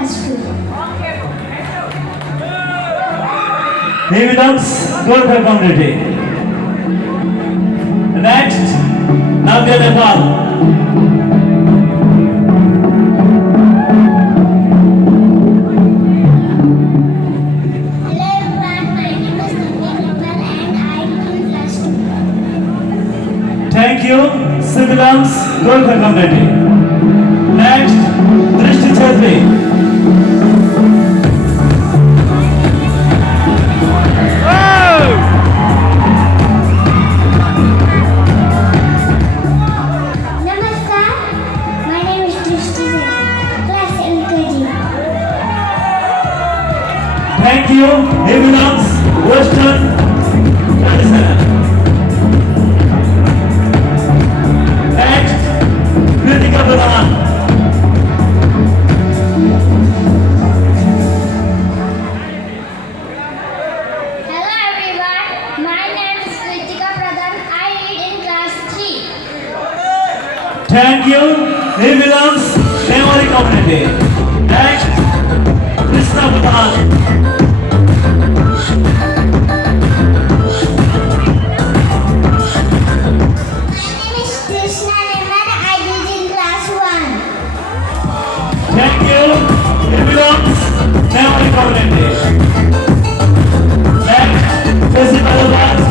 class 2. He belongs Lwrkea community. Next, Dekha. Hello everyone, my name is Dekha and I am in class 2. Thank you. She belongs Lwrkea community. Next, Dekha. Namaskar, my name is Dekha, class LKG. Thank you. He belongs Western traditional. Next, Dekha. Hello everyone, my name is Dekha. I read in class 3. Thank you. He belongs Memory community. Next, Krishna. My name is Krishna and I read in class 1. Thank you. He belongs Memory community. Next, Physical Arts.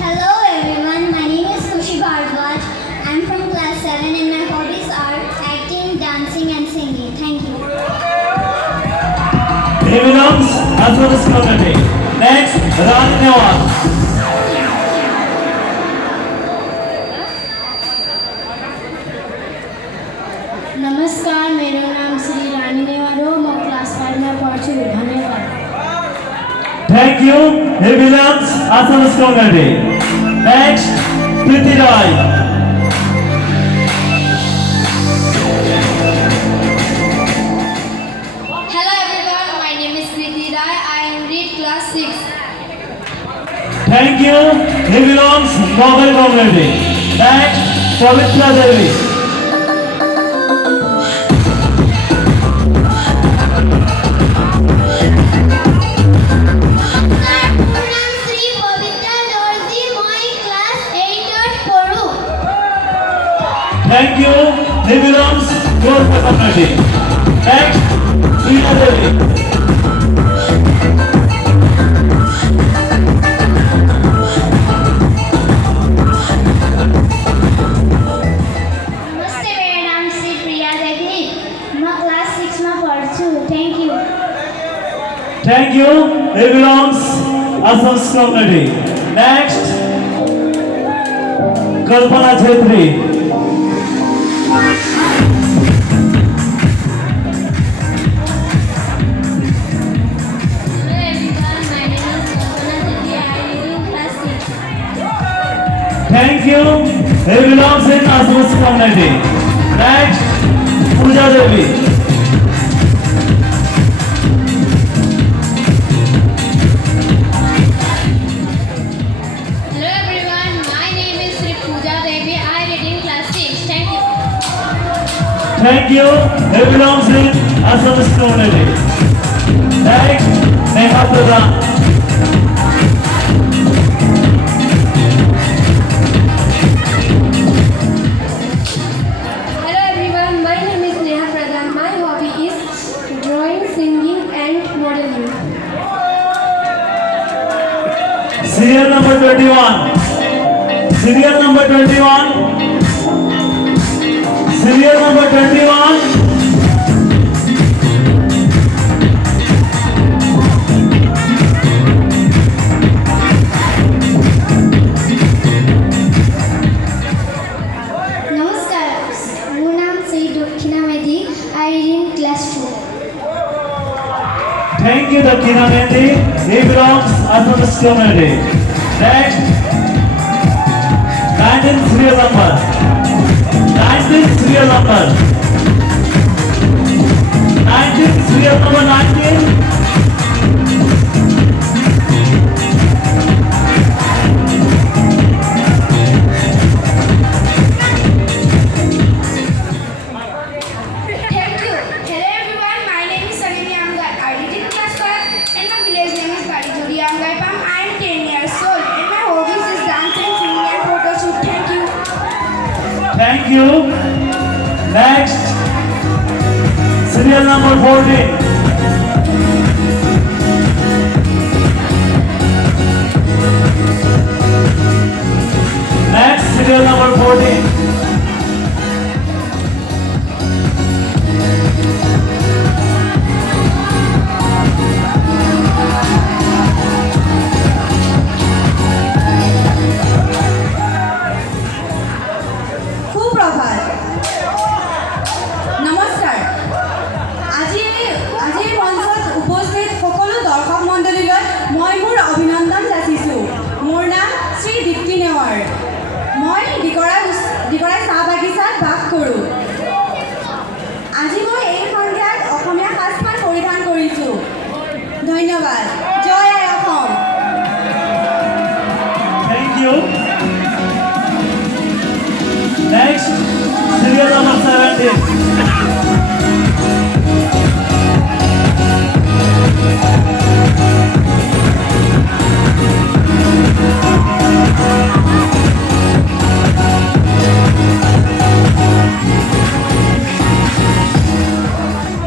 Hello everyone, my name is Kushi Bhardwaj. I'm from class 7 and my hobbies are acting, dancing and singing. Thank you. He belongs Aswadis community. Next, Lwrkea. नमस्कार, मेरा नाम श्री रानी नेवारो, मैं class 5 में पढ़ती हूँ। धन्यवाद। Thank you. He belongs Aswadis community. Next, Priti Roy. Hello everyone, my name is Kriti Rai. I am read class 6. Thank you. He belongs Mobile community. Next, Pavitra Devi. Thank you. He belongs Lwrkea community. Next, Priya Devi. नमस्ते, मेरा नाम श्री प्रिया देवी, मैं class 6 में पढ़ती हूँ। Thank you. Thank you. He belongs Aswadis community. Next, Kalpana Chhetri. Hello everyone, my name is Kalpana Chhetri. I read in class 6. Thank you. He belongs in Aswadis community. Next, Pooja Devi. Hello everyone, my name is Sri Pooja Devi. I read in class 6. Thank you. Thank you. He belongs in Aswadis community. Next, Dekha. Hello everyone, my name is Neha Pradhan. My hobby is drawing, singing and modeling. Serial number 21. Serial number 21. Serial number 21. नमस्कार, मेरा नाम Shri Dekha। I read in class 2. Thank you, Dekha. He belongs Aswadis community. Next, 19 serial number. 19 serial number. 19 serial number 19. Thank you. Next, serial number 14. Next, serial number 14. সুপ্রভাত নমস্কাৰ আজিৰ মঞ্চত উপস্থিত সকলো দৰ্শক মণ্ডলীলৈ মই মোৰ অভিনন্দন যাচিছোঁ। মোৰ নাম শ্ৰী দীপ্তি নেৱাৰ। মই ডিকৰাই চাহ বাগিচাত বাস কৰোঁ। আজি মই এই সন্ধিয়াত অসমীয়া সাজপাৰ পৰিধান কৰিছোঁ। ধন্যবাদ। জয় আই Assam. Thank you. Next, serial number 17.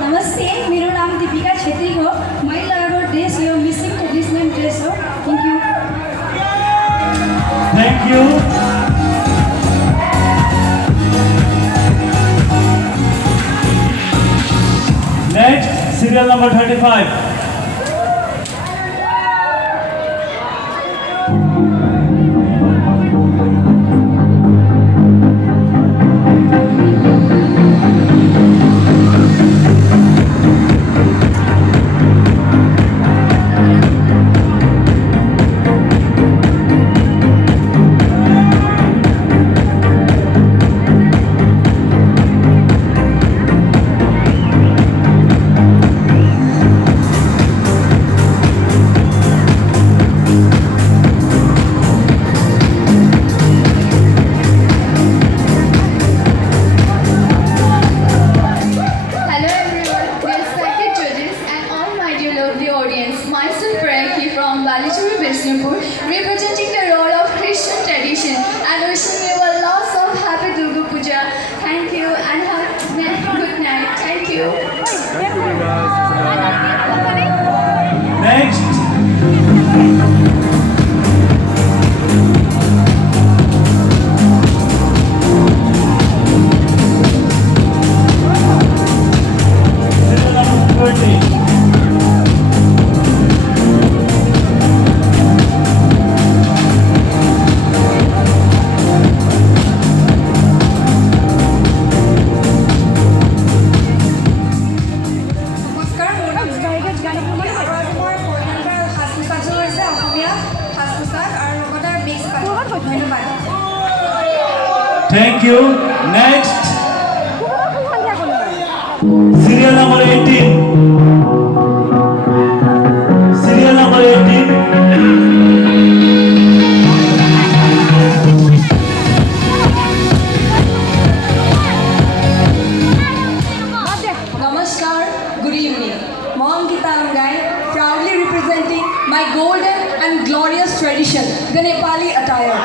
नमस्ते, मेरो नाम दीपिका छेत्री हो। मैले लगाएको ड्रेस यो मिसिङ ट्रेडिसनल ड्रेस हो। Thank you. Thank you. Next, serial number 35. Hello everyone, respected judges and all my dear lovely audience. Myself Lwrkea from Balichuri, Bishnupur, representing the role of Christian tradition and wishing you a lots of happy Durga Puja. Thank you and have a good night. Thank you. Next, serial number 20. নমস্কাৰ, মোৰ নাম মোৰ পৰিধান কৰা সাজ পোছাকযোৰ হৈছে অসমীয়া সাজ পোছাক আৰু লগতে মিক্স পাট। ধন্যবাদ। Thank you. Next, serial number 18. Serial number 18. Namaskar, good evening. Mom Gitangai, proudly representing my golden and glorious tradition, the Nepali attire.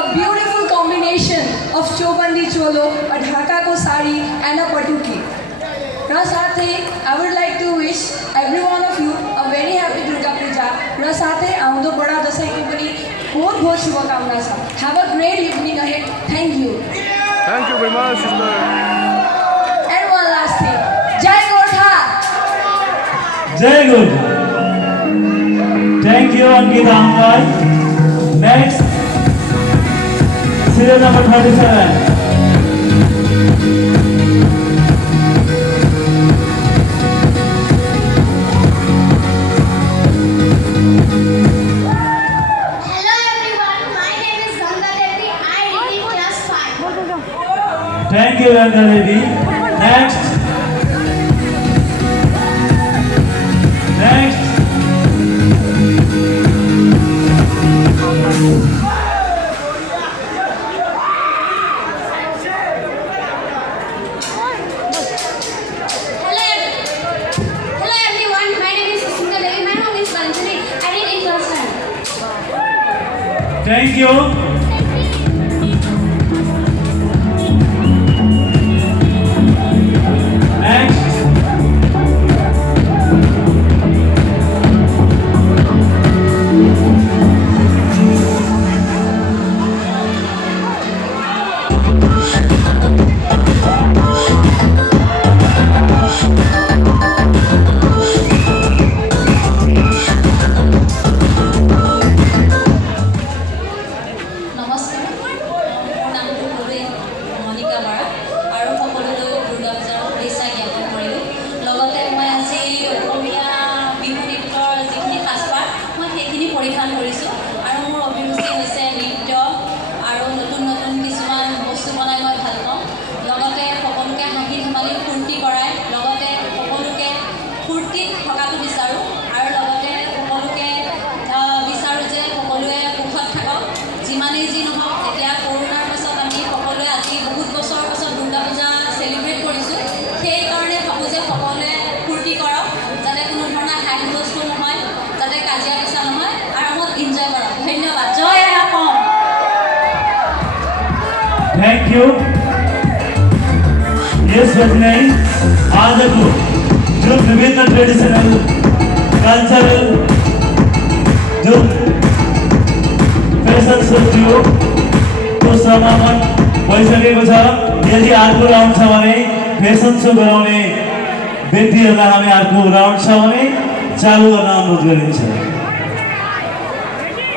A beautiful combination of Chobandi Cholo, a Dhaka ko sari and a Patuki. Rasate, I would like to wish every one of you a very happy Durga Puja. Rasate, Amdo Bada Dasai ki pani bahut bahut shubhakamna cha. Have a great evening ahead. Thank you. Thank you very much, sister. And one last thing. Jai Gorkha! Very good. Thank you, Ankita Ambai. Next, serial number 37. Hello everyone, my name is Sundar. I read in class 5. Thank you, Ganga Devi. Next. Next. Thank you. Thank you. यसपछि नै आजको जुन विभिन्न traditional cultural जुन fashion show थियो त्यो समापन भइसकेको छ। यदि अर्को राउन्ड छ भने फेसन सो गराउने व्यक्तिहरूलाई हामी अर्को राउन्ड छ भने चालु गर्न अनुरोध गरिन्छ।